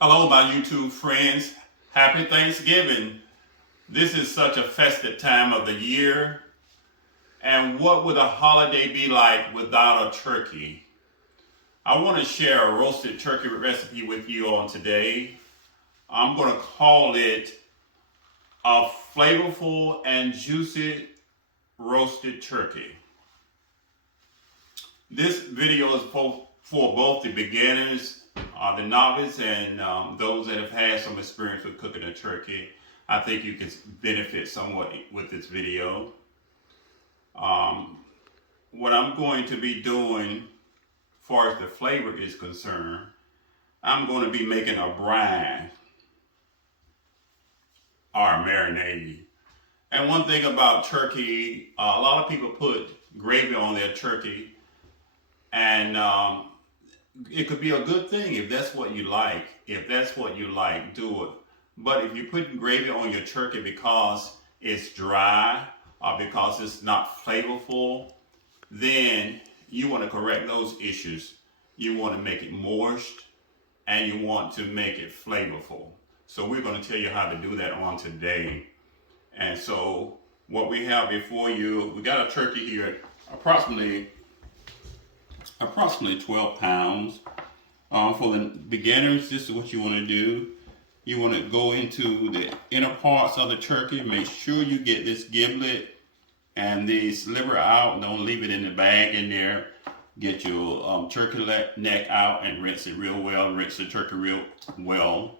Hello, my YouTube friends. Happy Thanksgiving. This is such a festive time of the year. And what would a holiday be like without a turkey? I want to share a roasted turkey recipe with you on today. I'm going to call it a flavorful and juicy roasted turkey. This video is for both the beginners, the novice, and those that have had some experience with cooking a turkey. I think you can benefit somewhat with this video. What I'm going to be doing, as far as the flavor is concerned, I'm going to be making a brine or a marinade. And one thing about turkey, a lot of people put gravy on their turkey, and it could be a good thing if that's what you like. If that's what you like, do it. But if you're putting gravy on your turkey because it's dry or because it's not flavorful, then you want to correct those issues. You want to make it moist and you want to make it flavorful. So we're going to tell you how to do that on today. And so what we have before you, we got a turkey here, approximately 12 pounds. For the beginners, this is what you want to do. You want to go into the inner parts of the turkey. Make sure you get this giblet and this liver out. Don't leave it in the bag in there. Get your turkey neck out and rinse it real well. Rinse the turkey real well.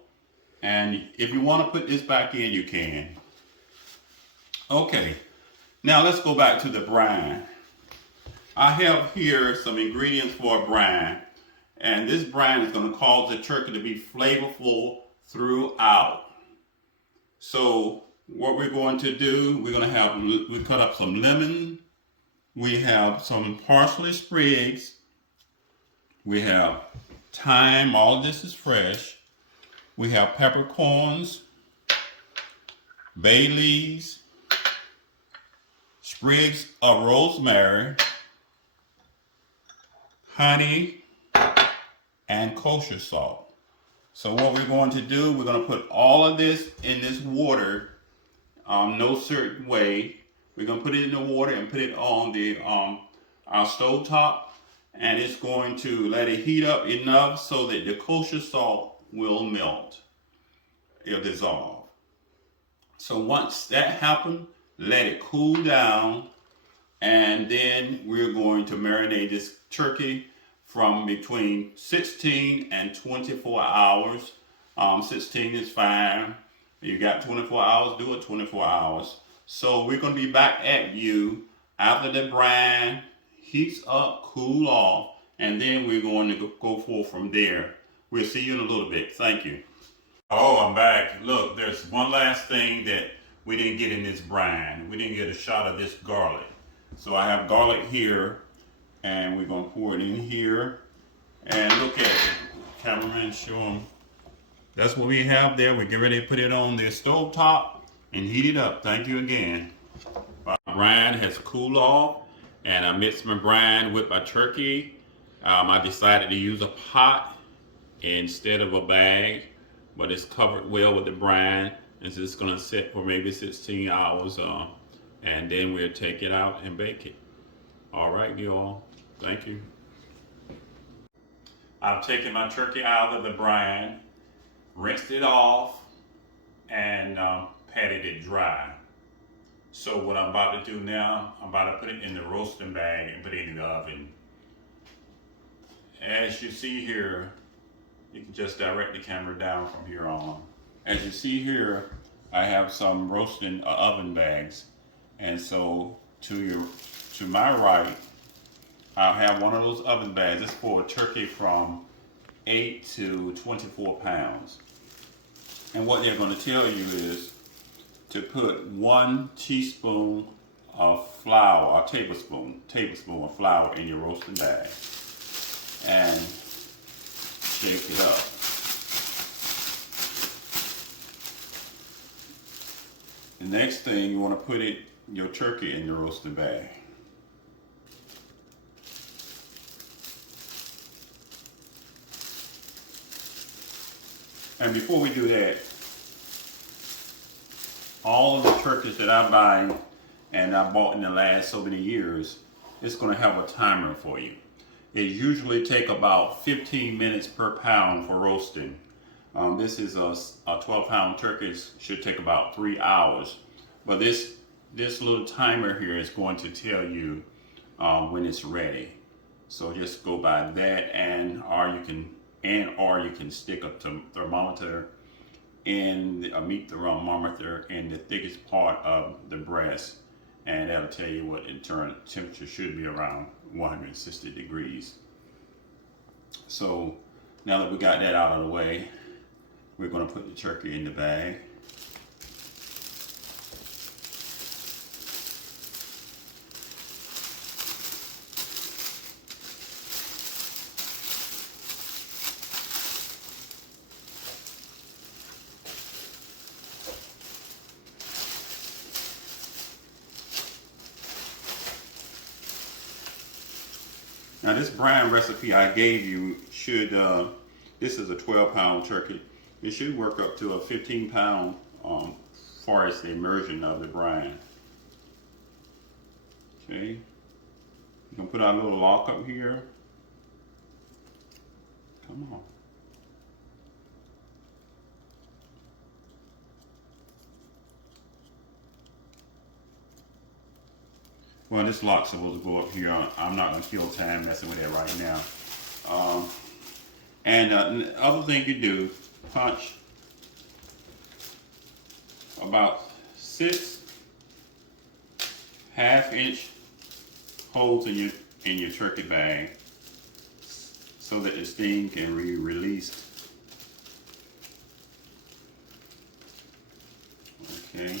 And if you want to put this back in, you can. Okay, now let's go back to the brine. I have here some ingredients for a brine, and this brine is going to cause the turkey to be flavorful throughout. So what we're going to do, we cut up some lemon, we have some parsley sprigs, we have thyme, all of this is fresh, we have peppercorns, bay leaves, sprigs of rosemary, honey, and kosher salt. So what we're going to do, we're going to put all of this in this water, no certain way. We're going to put it in the water and put it on the our stove top, and it's going to let it heat up enough so that the kosher salt will melt. It'll dissolve. So once that happens, let it cool down, and then we're going to marinate this turkey from between 16 and 24 hours. 16 is fine. You got 24 hours, do it 24 hours. So we're going to be back at you after the brine heats up, cool off, and then we're going to go forth from there. We'll see you in a little bit. Thank you. Oh, I'm back. Look, there's one last thing that we didn't get in this brine. We didn't get a shot of this garlic. So I have garlic here, and we're going to pour it in here. And look at it. Cameraman, show them. That's what we have there. We get ready to put it on the stove top and heat it up. Thank you again. My brine has cooled off, and I mixed my brine with my turkey. I decided to use a pot instead of a bag, but it's covered well with the brine. It's just going to sit for maybe 16 hours, and then we'll take it out and bake it. All right, you all. Thank you. I've taken my turkey out of the brine, rinsed it off, and patted it dry. So what I'm about to do now, I'm about to put it in the roasting bag and put it in the oven. As you see here, you can just direct the camera down from here on. As you see here, I have some roasting oven bags. And so to my right, I'll have one of those oven bags. It's for a turkey from 8 to 24 pounds. And what they're going to tell you is to put 1 teaspoon of flour, or tablespoon of flour in your roasting bag. And shake it up. The next thing, you want to put your turkey in your roasting bag. And before we do that, all of the turkeys that I buy and I bought in the last so many years, it's going to have a timer for you. It usually take about 15 minutes per pound for roasting. This is a 12-pound turkey. Should take about 3 hours. But this little timer here is going to tell you when it's ready. So just go by that, and or you can stick a thermometer in a meat thermometer in the thickest part of the breast, and that'll tell you what internal temperature should be, around 160 degrees. So now that we got that out of the way, we're going to put the turkey in the bag. Now this brine recipe I gave you should, this is a 12-pound turkey. It should work up to a 15-pound far as the immersion of the brine. Okay, you can put our little lock up here. Come on. Well, this lock's supposed to go up here. I'm not going to kill time messing with that right now. The other thing you do, punch about 6 half-inch holes in your turkey bag so that the steam can be released. Okay,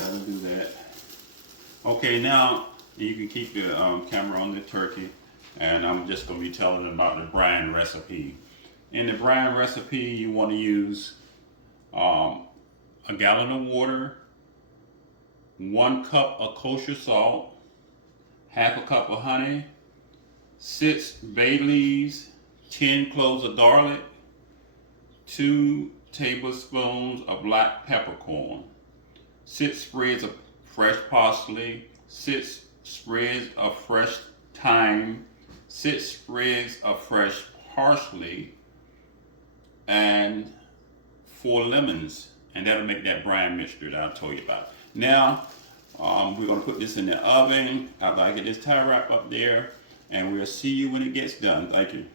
that'll do that. Okay, now you can keep the camera on the turkey, and I'm just going to be telling them about the brine recipe. In the brine recipe, you want to use a gallon of water, 1 cup of kosher salt, half a cup of honey, 6 bay leaves, 10 cloves of garlic, 2 tablespoons of black peppercorn, 6 sprigs of fresh parsley, 6 sprigs of fresh thyme, 6 sprigs of fresh parsley, and 4 lemons. And that'll make that brine mixture that I told you about. Now, we're going to put this in the oven after I get this tie wrap up there, and we'll see you when it gets done. Thank you.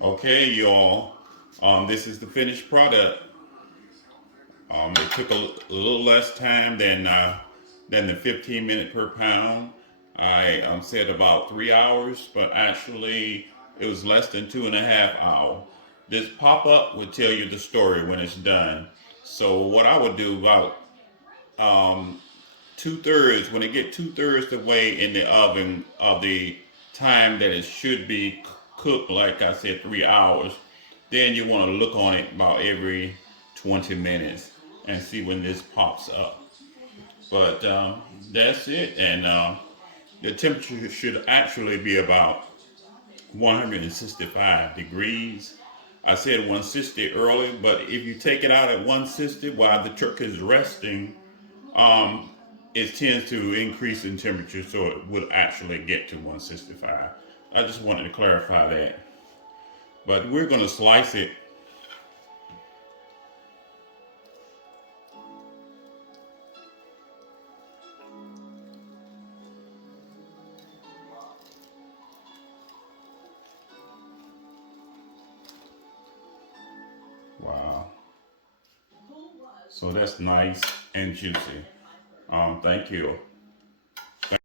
Okay, y'all. This is the finished product. It took a little less time than the 15 minute per pound. I said about 3 hours, but actually it was less than 2.5 hours. This pop-up will tell you the story when it's done. So what I would do about 2/3, when it get 2/3 the way in the oven of the time that it should be cooked, like I said, 3 hours, then you want to look on it about every 20 minutes and see when this pops up. But that's it, and the temperature should actually be about 165 degrees. I said 160 earlier, but if you take it out at 160 while the turkey is resting, it tends to increase in temperature, so it will actually get to 165. I just wanted to clarify that. But we're going to slice it. Wow. So that's nice and juicy. Thank you.